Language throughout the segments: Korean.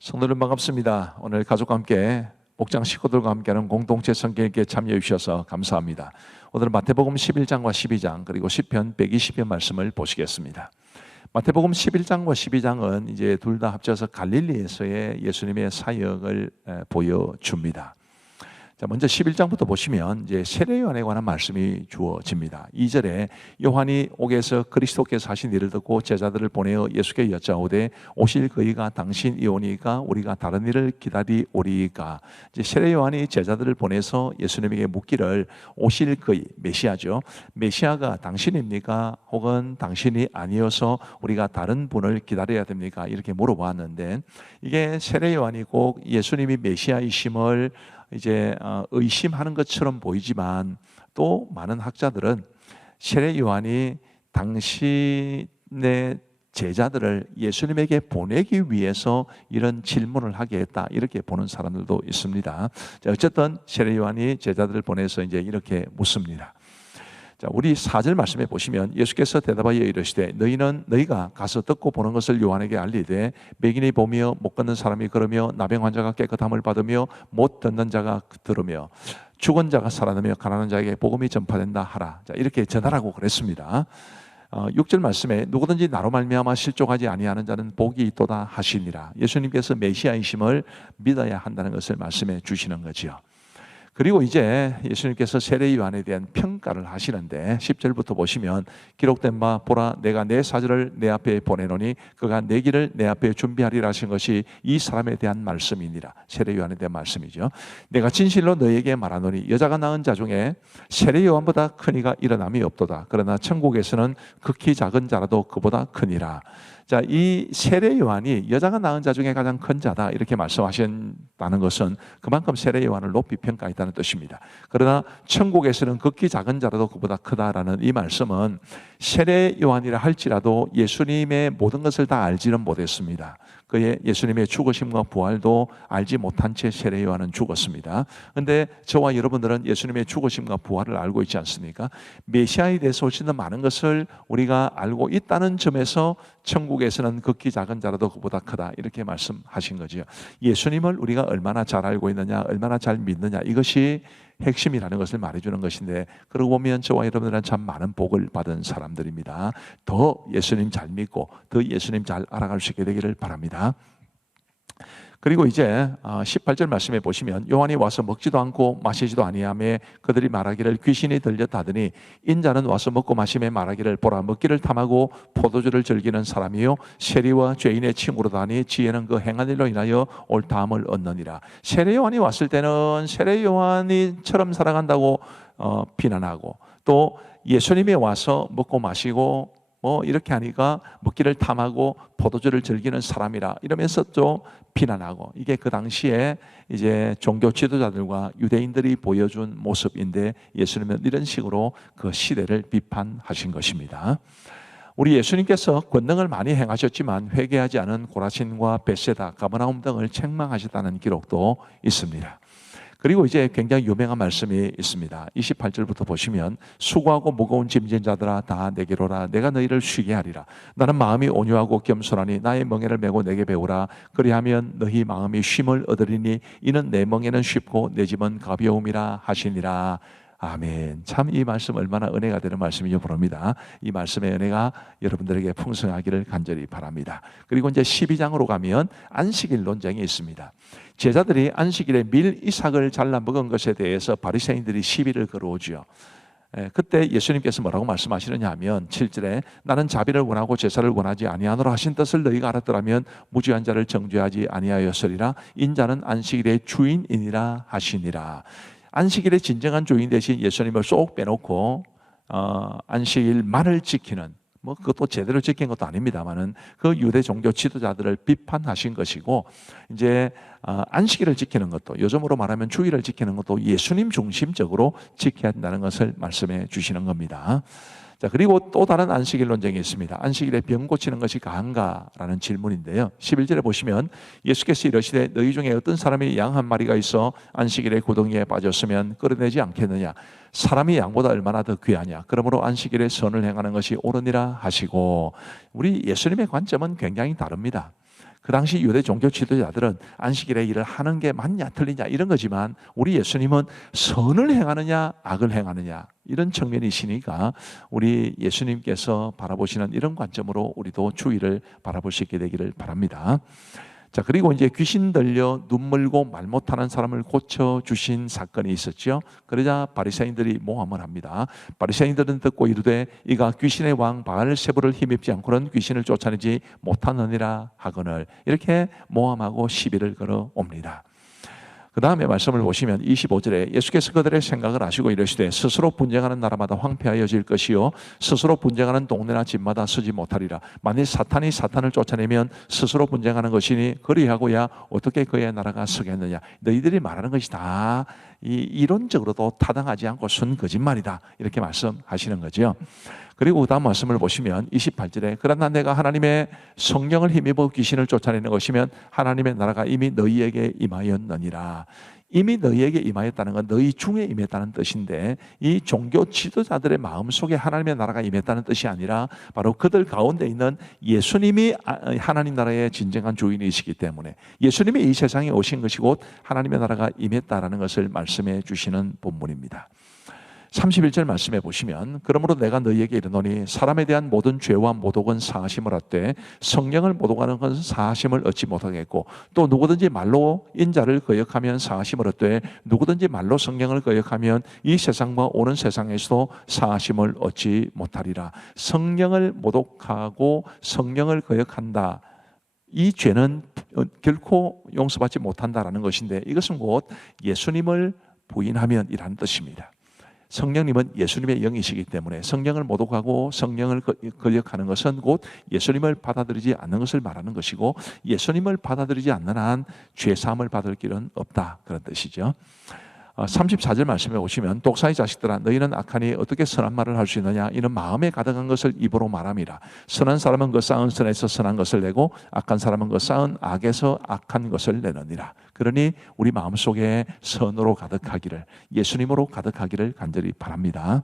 성도들 반갑습니다. 오늘 가족과 함께 목장 식구들과 함께하는 공동체 성경읽기에 참여해 주셔서 감사합니다. 오늘은 마태복음 11장과 12장 그리고 시편 120편 말씀을 보시겠습니다. 마태복음 11장과 12장은 이제 둘 다 합쳐서 갈릴리에서의 예수님의 사역을 보여줍니다. 자, 먼저 11장부터 보시면 이제 세례 요한에 관한 말씀이 주어집니다. 2절에 요한이 옥에서 그리스도께서 하신 일을 듣고 제자들을 보내어 예수께 여짜오되 오실 그이가 당신이오니까 우리가 다른 일을 기다리오리이까. 이제 세례 요한이 제자들을 보내서 예수님에게 묻기를 오실 그이, 메시아죠. 메시아가 당신입니까? 혹은 당신이 아니어서 우리가 다른 분을 기다려야 됩니까? 이렇게 물어보았는데 이게 세례 요한이 꼭 예수님이 메시아이심을 이제 의심하는 것처럼 보이지만 또 많은 학자들은 세례 요한이 당신의 제자들을 예수님에게 보내기 위해서 이런 질문을 하게 했다 이렇게 보는 사람들도 있습니다. 자, 어쨌든 세례 요한이 제자들을 보내서 이제 이렇게 묻습니다. 자, 우리 4절 말씀에 보시면 예수께서 대답하여 이르시되 너희가 가서 듣고 보는 것을 요한에게 알리되 백인이 보며 못 걷는 사람이 걸으며 나병 환자가 깨끗함을 받으며 못 듣는 자가 들으며 죽은 자가 살아나며 가난한 자에게 복음이 전파된다 하라. 자, 이렇게 전하라고 그랬습니다. 6절 말씀에 누구든지 나로 말미암아 실족하지 아니하는 자는 복이 있도다 하시니라. 예수님께서 메시아이심을 믿어야 한다는 것을 말씀해 주시는 거지요. 그리고 이제 예수님께서 세례 요한에 대한 평가를 하시는데 10절부터 보시면 기록된 바 보라 내가 내 사자를 내 앞에 보내노니 그가 내 길을 내 앞에 준비하리라 하신 것이 이 사람에 대한 말씀이니라. 세례 요한에 대한 말씀이죠. 내가 진실로 너에게 말하노니 여자가 낳은 자 중에 세례 요한보다 큰 이가 일어남이 없도다. 그러나 천국에서는 극히 작은 자라도 그보다 크니라. 자, 이 세례 요한이 여자가 낳은 자 중에 가장 큰 자다 이렇게 말씀하신다는 것은 그만큼 세례 요한을 높이 평가했다는 뜻입니다. 그러나 천국에서는 극히 작은 자라도 그보다 크다라는 이 말씀은 세례 요한이라 할지라도 예수님의 모든 것을 다 알지는 못했습니다. 그의 예수님의 죽으심과 부활도 알지 못한 채 세례 요한은 죽었습니다. 그런데 저와 여러분들은 예수님의 죽으심과 부활을 알고 있지 않습니까? 메시아에 대해서 훨씬 더 많은 것을 우리가 알고 있다는 점에서 천국에서는 극히 작은 자라도 그보다 크다 이렇게 말씀하신 거죠. 예수님을 우리가 얼마나 잘 알고 있느냐, 얼마나 잘 믿느냐 이것이 핵심이라는 것을 말해주는 것인데 그러고 보면 저와 여러분들은 참 많은 복을 받은 사람들입니다. 더 예수님 잘 믿고 더 예수님 잘 알아갈 수 있게 되기를 바랍니다. 그리고 이제 18절 말씀에 보시면 요한이 와서 먹지도 않고 마시지도 아니하며 그들이 말하기를 귀신이 들렸다더니 인자는 와서 먹고 마시며 말하기를 보라 먹기를 탐하고 포도주를 즐기는 사람이요 세리와 죄인의 친구로다니 지혜는 그 행한 일로 인하여 옳다함을 얻느니라. 세례 요한이 왔을 때는 세례 요한이처럼 살아간다고 비난하고 또 예수님이 와서 먹고 마시고 이렇게 하니까 먹기를 탐하고 포도주를 즐기는 사람이라 이러면서 또 비난하고 이게 그 당시에 이제 종교 지도자들과 유대인들이 보여준 모습인데 예수님은 이런 식으로 그 시대를 비판하신 것입니다. 우리 예수님께서 권능을 많이 행하셨지만 회개하지 않은 고라신과 벳세다, 가버나움 등을 책망하셨다는 기록도 있습니다. 그리고 이제 굉장히 유명한 말씀이 있습니다. 28절부터 보시면 수고하고 무거운 짐진 자들아 다 내게로 오라. 내가 너희를 쉬게 하리라. 나는 마음이 온유하고 겸손하니 나의 멍에를 메고 내게 배우라. 그리하면 너희 마음이 쉼을 얻으리니 이는 내 멍에는 쉽고 내 짐은 가벼움이라 하시니라. 아멘. 참 이 말씀 얼마나 은혜가 되는 말씀인지 모릅니다. 이 말씀의 은혜가 여러분들에게 풍성하기를 간절히 바랍니다. 그리고 이제 12장으로 가면 안식일 논쟁이 있습니다. 제자들이 안식일에 밀 이삭을 잘라 먹은 것에 대해서 바리새인들이 시비를 걸어오죠. 그때 예수님께서 뭐라고 말씀하시느냐 하면 7절에 나는 자비를 원하고 제사를 원하지 아니하노라 하신 뜻을 너희가 알았더라면 무죄한 자를 정죄하지 아니하였으리라. 인자는 안식일의 주인이니라 하시니라. 안식일의 진정한 주인 대신 예수님을 쏙 빼놓고 안식일만을 지키는 그것도 제대로 지킨 것도 아닙니다만은 그 유대 종교 지도자들을 비판하신 것이고 이제 안식일을 지키는 것도 요즘으로 말하면 주일을 지키는 것도 예수님 중심적으로 지켜야 한다는 것을 말씀해 주시는 겁니다. 자, 그리고 또 다른 안식일 논쟁이 있습니다. 안식일에 병 고치는 것이 가한가라는 질문인데요. 11절에 보시면 예수께서 이르시되 너희 중에 어떤 사람이 양 한 마리가 있어 안식일에 구덩이에 빠졌으면 끌어내지 않겠느냐. 사람이 양보다 얼마나 더 귀하냐. 그러므로 안식일에 선을 행하는 것이 옳으니라 하시고 우리 예수님의 관점은 굉장히 다릅니다. 그 당시 유대 종교 지도자들은 안식일에 일을 하는 게 맞냐 틀리냐 이런 거지만 우리 예수님은 선을 행하느냐 악을 행하느냐 이런 측면이시니까 우리 예수님께서 바라보시는 이런 관점으로 우리도 주의를 바라볼 수 있게 되기를 바랍니다. 자, 그리고 이제 귀신 들려 눈 멀고 말 못하는 사람을 고쳐 주신 사건이 있었죠. 그러자 바리새인들이 모함을 합니다. 바리새인들은 듣고 이르되 이가 귀신의 왕 바알세불을 힘입지 않고는 귀신을 쫓아내지 못하느니라 하거늘, 이렇게 모함하고 시비를 걸어 옵니다. 그 다음에 말씀을 보시면 25절에 예수께서 그들의 생각을 아시고 이르시되 스스로 분쟁하는 나라마다 황폐하여질 것이요 스스로 분쟁하는 동네나 집마다 서지 못하리라. 만일 사탄이 사탄을 쫓아내면 스스로 분쟁하는 것이니 그리하고야 어떻게 그의 나라가 서겠느냐. 너희들이 말하는 것이 다 이론적으로도 타당하지 않고 순 거짓말이다, 이렇게 말씀하시는 거죠. 그리고 그 다음 말씀을 보시면 28절에 그러나 내가 하나님의 성령을 힘입어 귀신을 쫓아내는 것이면 하나님의 나라가 이미 너희에게 임하였느니라. 이미 너희에게 임하였다는 건 너희 중에 임했다는 뜻인데, 이 종교 지도자들의 마음속에 하나님의 나라가 임했다는 뜻이 아니라 바로 그들 가운데 있는 예수님이 하나님 나라의 진정한 주인이시기 때문에 예수님이 이 세상에 오신 것이 곧 하나님의 나라가 임했다라는 것을 말씀해 주시는 본문입니다. 31절 말씀해 보시면 그러므로 내가 너희에게 이르노니 사람에 대한 모든 죄와 모독은 사하심을 얻되 성령을 모독하는 것은 사하심을 얻지 못하겠고, 또 누구든지 말로 인자를 거역하면 사하심을 얻되 누구든지 말로 성령을 거역하면 이 세상과 오는 세상에서도 사하심을 얻지 못하리라. 성령을 모독하고 성령을 거역한다, 이 죄는 결코 용서받지 못한다라는 것인데, 이것은 곧 예수님을 부인하면이라는 뜻입니다. 성령님은 예수님의 영이시기 때문에 성령을 모독하고 성령을 거역하는 것은 곧 예수님을 받아들이지 않는 것을 말하는 것이고, 예수님을 받아들이지 않는 한 죄사함을 받을 길은 없다, 그런 뜻이죠. 34절 말씀에 오시면 독사의 자식들아 너희는 악하니 어떻게 선한 말을 할 수 있느냐. 이는 마음에 가득한 것을 입으로 말함이라. 선한 사람은 그 쌓은 선에서 선한 것을 내고 악한 사람은 그 쌓은 악에서 악한 것을 내느니라. 그러니 우리 마음속에 선으로 가득하기를, 예수님으로 가득하기를 간절히 바랍니다.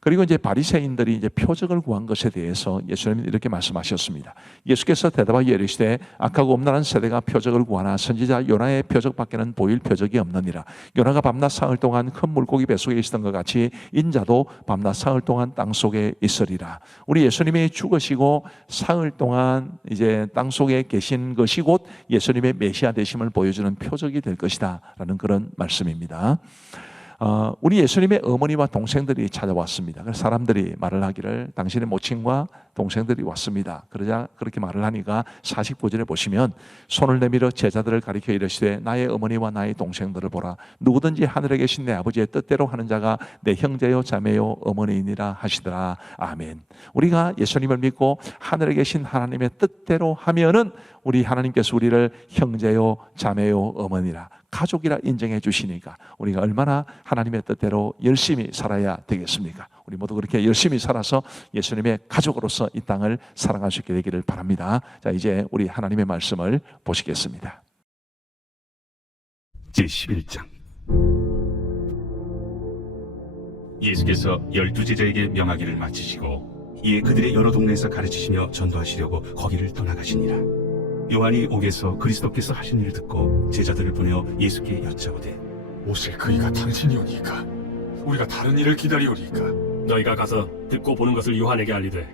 그리고 이제 바리새인들이 이제 표적을 구한 것에 대해서 예수님이 이렇게 말씀하셨습니다. 예수께서 대답하여 이르시되 악하고 음란한 세대가 표적을 구하나 선지자 요나의 표적밖에는 보일 표적이 없느니라. 요나가 밤낮 사흘 동안 큰 물고기 뱃속에 있었던 것 같이 인자도 밤낮 사흘 동안 땅 속에 있으리라. 우리 예수님이 죽으시고 사흘 동안 이제 땅 속에 계신 것이 곧 예수님의 메시아 되심을 보여주는 표적이 될 것이다라는 그런 말씀입니다. 우리 예수님의 어머니와 동생들이 찾아왔습니다. 그래서 사람들이 말을 하기를 당신의 모친과 동생들이 왔습니다. 그러자 그렇게 말을 하니까 49절에 보시면 손을 내밀어 제자들을 가리켜 이르시되 나의 어머니와 나의 동생들을 보라. 누구든지 하늘에 계신 내 아버지의 뜻대로 하는 자가 내 형제요 자매요 어머니이니라 하시더라. 아멘. 우리가 예수님을 믿고 하늘에 계신 하나님의 뜻대로 하면은 우리 하나님께서 우리를 형제요 자매요 어머니라, 가족이라 인정해 주시니까 우리가 얼마나 하나님의 뜻대로 열심히 살아야 되겠습니까? 우리 모두 그렇게 열심히 살아서 예수님의 가족으로서 이 땅을 살아갈 수 있게 되기를 바랍니다. 자, 이제 우리 하나님의 말씀을 보시겠습니다. 제11장. 예수께서 12제자에게 명하기를 마치시고 이에 그들의 여러 동네에서 가르치시며 전도하시려고 거기를 떠나가시니라. 요한이 옥에서 그리스도께서 하신 일을 듣고 제자들을 보내어 예수께 여짜오되 오실 그이가 당신이오니까 우리가 다른 일을 기다리오리까. 너희가 가서 듣고 보는 것을 요한에게 알리되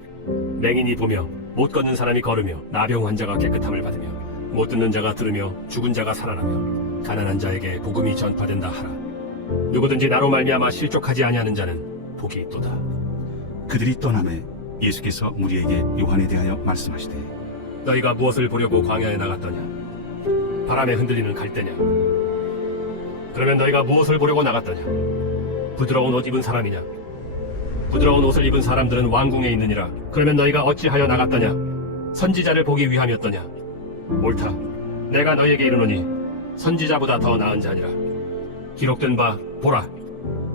맹인이 보며 못 걷는 사람이 걸으며 나병 환자가 깨끗함을 받으며 못 듣는 자가 들으며 죽은 자가 살아나며 가난한 자에게 복음이 전파된다 하라. 누구든지 나로 말미암아 실족하지 아니하는 자는 복이 있도다. 그들이 떠나매 예수께서 무리에게 요한에 대하여 말씀하시되 너희가 무엇을 보려고 광야에 나갔더냐? 바람에 흔들리는 갈대냐? 그러면 너희가 무엇을 보려고 나갔더냐? 부드러운 옷 입은 사람이냐? 부드러운 옷을 입은 사람들은 왕궁에 있느니라. 그러면 너희가 어찌하여 나갔더냐? 선지자를 보기 위함이었더냐? 옳다. 내가 너희에게 이르노니 선지자보다 더 나은 자니라. 기록된 바 보라,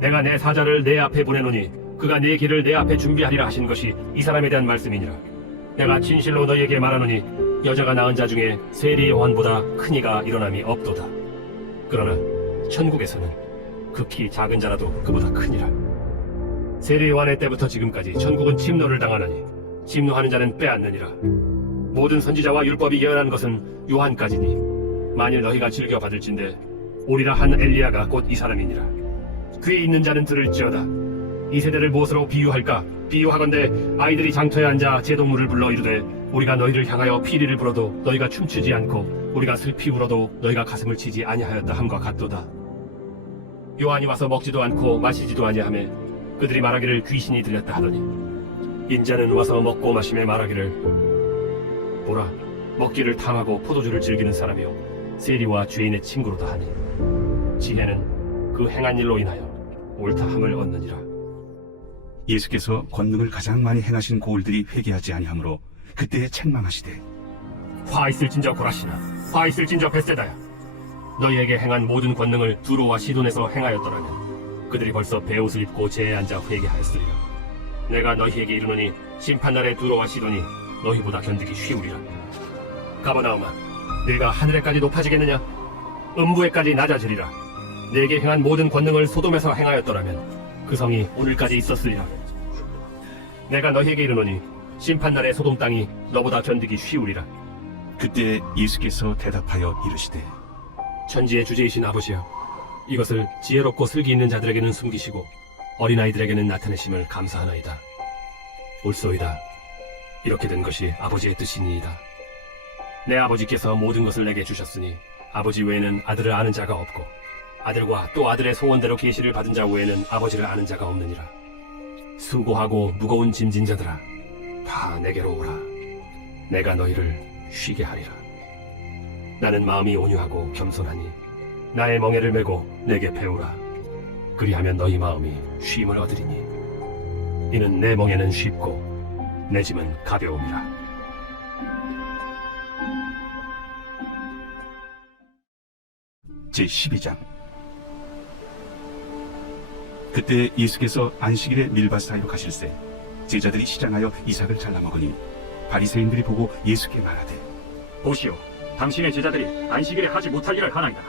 내가 내 사자를 내 앞에 보내노니 그가 내 길을 내 앞에 준비하리라 하신 것이 이 사람에 대한 말씀이니라. 내가 진실로 너희에게 말하노니 여자가 낳은 자 중에 세리 요한보다 큰 이가 일어남이 없도다. 그러나 천국에서는 극히 작은 자라도 그보다 크니라. 세리 요한의 때부터 지금까지 천국은 침노를 당하나니 침노하는 자는 빼앗느니라. 모든 선지자와 율법이 예언한 것은 요한까지니 만일 너희가 즐겨 받을진대 오리라 한 엘리야가 곧 이 사람이니라. 귀 있는 자는 들을지어다. 이 세대를 무엇으로 비유할까? 비유하건대 아이들이 장터에 앉아 제동물을 불러 이르되 우리가 너희를 향하여 피리를 불어도 너희가 춤추지 않고 우리가 슬피 울어도 너희가 가슴을 치지 아니하였다 함과 같도다. 요한이 와서 먹지도 않고 마시지도 아니하며 그들이 말하기를 귀신이 들렸다 하더니 인자는 와서 먹고 마시며 말하기를 보라 먹기를 탐하고 포도주를 즐기는 사람이요 세리와 죄인의 친구로다 하니 지혜는 그 행한 일로 인하여 옳다함을 얻느니라. 예수께서 권능을 가장 많이 행하신 고을들이 회개하지 아니하므로 그때에 책망하시되 화 있을진저 고라시나 화 있을진저 벳세다야 너희에게 행한 모든 권능을 두로와 시돈에서 행하였더라면 그들이 벌써 베옷을 입고 제에 앉아 회개하였으리라. 내가 너희에게 이르노니 심판날에 두로와 시돈이 너희보다 견디기 쉬우리라. 가버나움아 네가 하늘에까지 높아지겠느냐? 음부에까지 낮아지리라. 네게 행한 모든 권능을 소돔에서 행하였더라면 그 성이 오늘까지 있었으리라. 내가 너희에게 이르노니 심판날에 소돔 땅이 너보다 견디기 쉬우리라. 그때 예수께서 대답하여 이르시되 천지의 주제이신 아버지여 이것을 지혜롭고 슬기 있는 자들에게는 숨기시고 어린아이들에게는 나타내심을 감사하나이다. 옳소이다. 이렇게 된 것이 아버지의 뜻이니이다. 내 아버지께서 모든 것을 내게 주셨으니 아버지 외에는 아들을 아는 자가 없고 아들과 또 아들의 소원대로 계시를 받은 자 외에는 아버지를 아는 자가 없느니라. 수고하고 무거운 짐진 자들아 다 내게로 오라. 내가 너희를 쉬게 하리라. 나는 마음이 온유하고 겸손하니 나의 멍에를 메고 내게 배우라. 그리하면 너희 마음이 쉼을 얻으리니 이는 내 멍에는 쉽고 내 짐은 가벼움이라. 제12장 그때 예수께서 안식일에 밀밭 사이로 가실새 제자들이 시장하여 이삭을 잘라 먹으니 바리새인들이 보고 예수께 말하되 보시오, 당신의 제자들이 안식일에 하지 못할 일을 하나이다.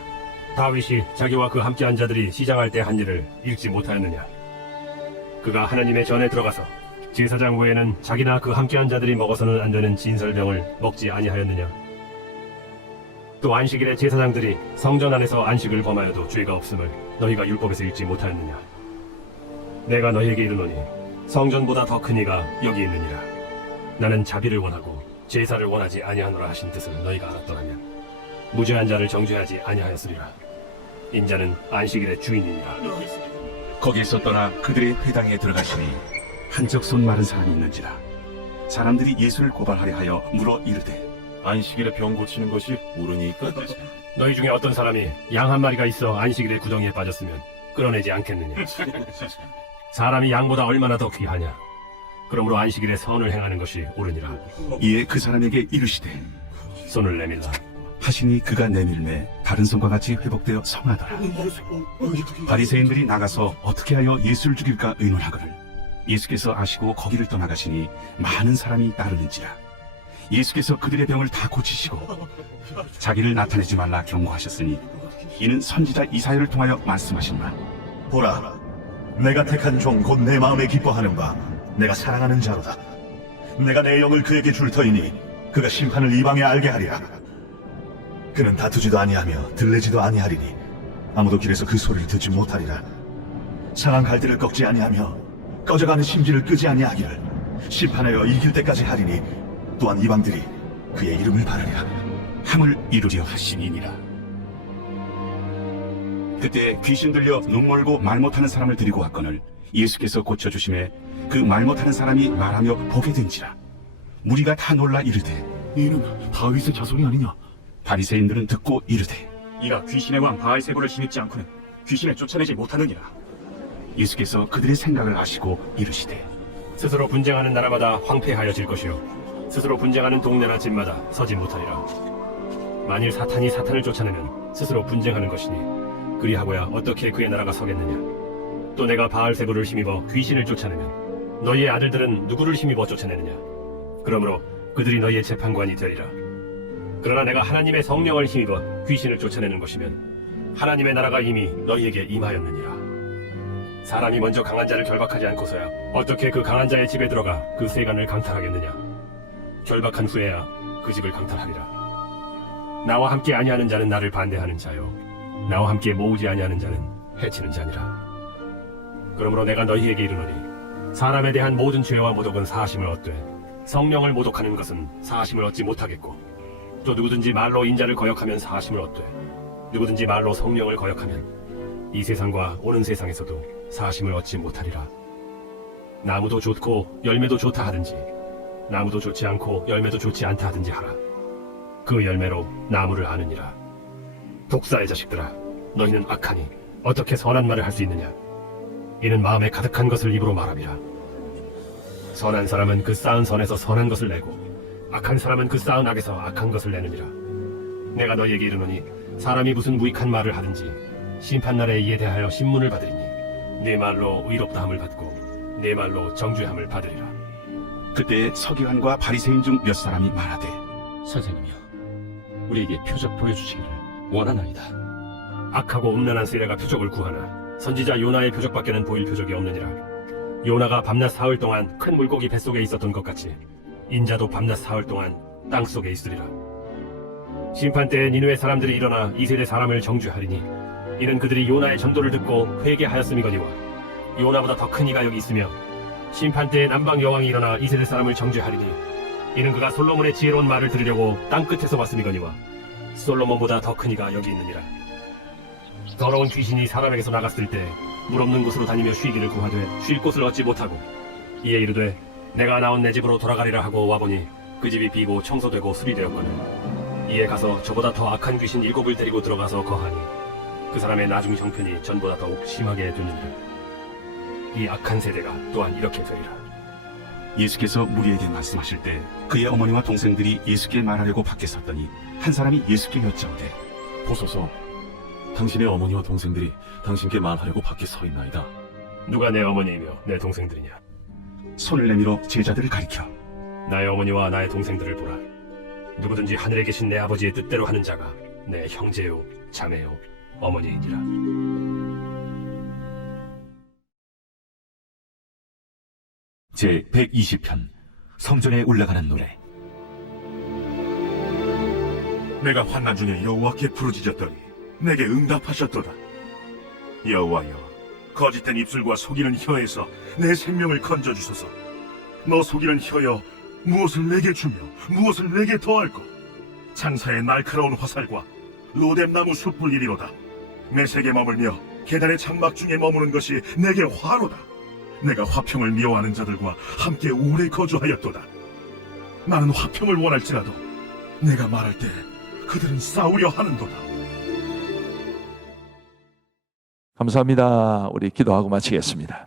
다윗이 자기와 그 함께한 자들이 시장할 때 한 일을 읽지 못하였느냐? 그가 하나님의 전에 들어가서 제사장 외에는 자기나 그 함께한 자들이 먹어서는 안 되는 진설병을 먹지 아니하였느냐? 또 안식일에 제사장들이 성전 안에서 안식을 범하여도 죄가 없음을 너희가 율법에서 읽지 못하였느냐? 내가 너희에게 이르노니 성전보다 더 큰 이가 여기 있느니라. 나는 자비를 원하고 제사를 원하지 아니하노라 하신 뜻을 너희가 알았더라면 무죄한 자를 정죄하지 아니하였으리라. 인자는 안식일의 주인이니라. 거기에서 떠나 그들의 회당에 들어가시니 한적 손 마른 사람이 있는지라 사람들이 예수를 고발하려 하여 물어 이르되 안식일에 병 고치는 것이 옳으니까? 너희 중에 어떤 사람이 양 한 마리가 있어 안식일에 구덩이에 빠졌으면 끌어내지 않겠느냐? 사람이 양보다 얼마나 더 귀하냐? 그러므로 안식일에 선을 행하는 것이 옳으니라. 이에 그 사람에게 이르시되 손을 내밀라. 하시니 그가 내밀매 다른 손과 같이 회복되어 성하더라. 바리새인들이 나가서 어떻게 하여 예수를 죽일까 의논하거늘 예수께서 아시고 거기를 떠나가시니 많은 사람이 따르는지라. 예수께서 그들의 병을 다 고치시고 자기를 나타내지 말라 경고하셨으니 이는 선지자 이사야를 통하여 말씀하신 바 보라, 내가 택한 종 곧 내 마음에 기뻐하는 바 내가 사랑하는 자로다. 내가 내 영을 그에게 줄 터이니 그가 심판을 이방에 알게 하리라. 그는 다투지도 아니하며 들레지도 아니하리니 아무도 길에서 그 소리를 듣지 못하리라. 상한 갈대를 꺾지 아니하며 꺼져가는 심지를 끄지 아니하기를 심판하여 이길 때까지 하리니 또한 이방들이 그의 이름을 바르리라. 함을 이루려 하시니니라. 그때 귀신 들려 눈 멀고 말 못하는 사람을 데리고 왔거늘 예수께서 고쳐주심에 그 말 못하는 사람이 말하며 보게 된지라. 무리가 다 놀라 이르되 이는 다윗의 자손이 아니냐? 바리새인들은 듣고 이르되 이가 귀신의 왕 바알세불을 힘입지 않고는 귀신을 쫓아내지 못하느니라. 예수께서 그들의 생각을 아시고 이르시되 스스로 분쟁하는 나라마다 황폐하여질 것이요 스스로 분쟁하는 동네나 집마다 서지 못하리라. 만일 사탄이 사탄을 쫓아내면 스스로 분쟁하는 것이니 그리하고야 어떻게 그의 나라가 서겠느냐? 또 내가 바알세불을 힘입어 귀신을 쫓아내면 너희의 아들들은 누구를 힘입어 쫓아내느냐? 그러므로 그들이 너희의 재판관이 되리라. 그러나 내가 하나님의 성령을 힘입어 귀신을 쫓아내는 것이면 하나님의 나라가 이미 너희에게 임하였느니라. 사람이 먼저 강한 자를 결박하지 않고서야 어떻게 그 강한 자의 집에 들어가 그 세간을 강탈하겠느냐? 결박한 후에야 그 그 집을 강탈하리라. 나와 함께 아니하는 자는 나를 반대하는 자요 나와 함께 모으지 아니하는 자는 해치는 자니라. 그러므로 내가 너희에게 이르노니 사람에 대한 모든 죄와 모독은 사하심을 얻되 성령을 모독하는 것은 사하심을 얻지 못하겠고, 또 누구든지 말로 인자를 거역하면 사하심을 얻되 누구든지 말로 성령을 거역하면 이 세상과 오는 세상에서도 사하심을 얻지 못하리라. 나무도 좋고 열매도 좋다 하든지 나무도 좋지 않고 열매도 좋지 않다 하든지 하라. 그 열매로 나무를 아느니라. 독사의 자식들아, 너희는 악하니 어떻게 선한 말을 할 수 있느냐? 이는 마음에 가득한 것을 입으로 말함이라. 선한 사람은 그 쌓은 선에서 선한 것을 내고 악한 사람은 그 쌓은 악에서 악한 것을 내느니라. 내가 너희에게 이르노니 사람이 무슨 무익한 말을 하든지 심판날에 이에 대하여 신문을 받으리니 네 말로 의롭다함을 받고 네 말로 정죄함을 받으리라. 그때 서기관과 바리새인 중 몇 사람이 말하되, 선생님이여, 우리에게 표적 보여주시기를 원하나이다. 악하고 음란한 세례가 표적을 구하나 선지자 요나의 표적밖에는 보일 표적이 없느니라. 요나가 밤낮 사흘 동안 큰 물고기 뱃속에 있었던 것 같이 인자도 밤낮 사흘 동안 땅속에 있으리라. 심판 때에 니느웨 사람들이 일어나 이 세대 사람을 정죄하리니 이는 그들이 요나의 전도를 듣고 회개하였음이거니와 요나보다 더 큰 이가 여기 있으며, 심판 때에 남방 여왕이 일어나 이 세대 사람을 정죄하리니 이는 그가 솔로몬의 지혜로운 말을 들으려고 땅 끝에서 왔음이거니와 솔로몬보다 더 큰 이가 여기 있느니라. 더러운 귀신이 사람에게서 나갔을 때 물 없는 곳으로 다니며 쉬기를 구하되 쉴 곳을 얻지 못하고 이에 이르되 내가 나온 내 집으로 돌아가리라 하고 와보니 그 집이 비고 청소되고 수리되었거늘 이에 가서 저보다 더 악한 귀신 7을 데리고 들어가서 거하니 그 사람의 나중 형편이 전보다 더욱 심하게 되느니라. 이 악한 세대가 또한 이렇게 되리라. 예수께서 무리에게 말씀하실 때 그의 어머니와 동생들이 예수께 말하려고 밖에 섰더니 한 사람이 예수께 여짜오되, 보소서, 당신의 어머니와 동생들이 당신께 말하려고 밖에 서 있나이다. 누가 내 어머니이며 내 동생들이냐? 손을 내밀어 제자들을 가리켜 나의 어머니와 나의 동생들을 보라. 누구든지 하늘에 계신 내 아버지의 뜻대로 하는 자가 내 형제요 자매요 어머니이니라. 제 120편 성전에 올라가는 노래. 내가 환난 중에 여호와께 부르짖었더니 내게 응답하셨도다. 여호와여, 거짓된 입술과 속이는 혀에서 내 생명을 건져주소서. 너 속이는 혀여, 무엇을 내게 주며 무엇을 내게 더할꼬? 장사의 날카로운 화살과 로뎀나무 숯불 이리로다. 메색에 머물며 계단의 장막 중에 머무는 것이 내게 화로다. 내가 화평을 미워하는 자들과 함께 오래 거주하였도다. 나는 화평을 원할지라도 내가 말할 때 그들은 싸우려 하는도다. 감사합니다. 우리 기도하고 마치겠습니다.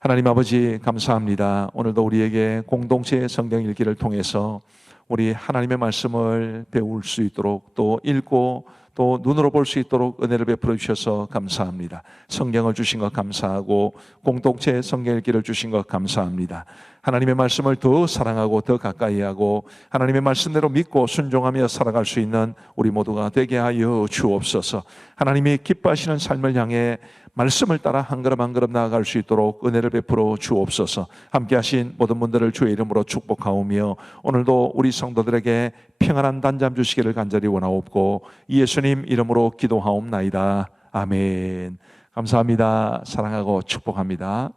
하나님 아버지 감사합니다. 오늘도 우리에게 공동체 성경 읽기를 통해서 우리 하나님의 말씀을 배울 수 있도록 또 읽고 또 눈으로 볼 수 있도록 은혜를 베풀어 주셔서 감사합니다. 성경을 주신 것 감사하고 공동체 성경 읽기를 주신 것 감사합니다. 하나님의 말씀을 더 사랑하고 더 가까이 하고 하나님의 말씀대로 믿고 순종하며 살아갈 수 있는 우리 모두가 되게 하여 주옵소서. 하나님이 기뻐하시는 삶을 향해 말씀을 따라 한 걸음 한 걸음 나아갈 수 있도록 은혜를 베풀어 주옵소서. 함께하신 모든 분들을 주의 이름으로 축복하오며 오늘도 우리 성도들에게 평안한 단잠 주시기를 간절히 원하옵고 예수님 이름으로 기도하옵나이다. 아멘. 감사합니다. 사랑하고 축복합니다.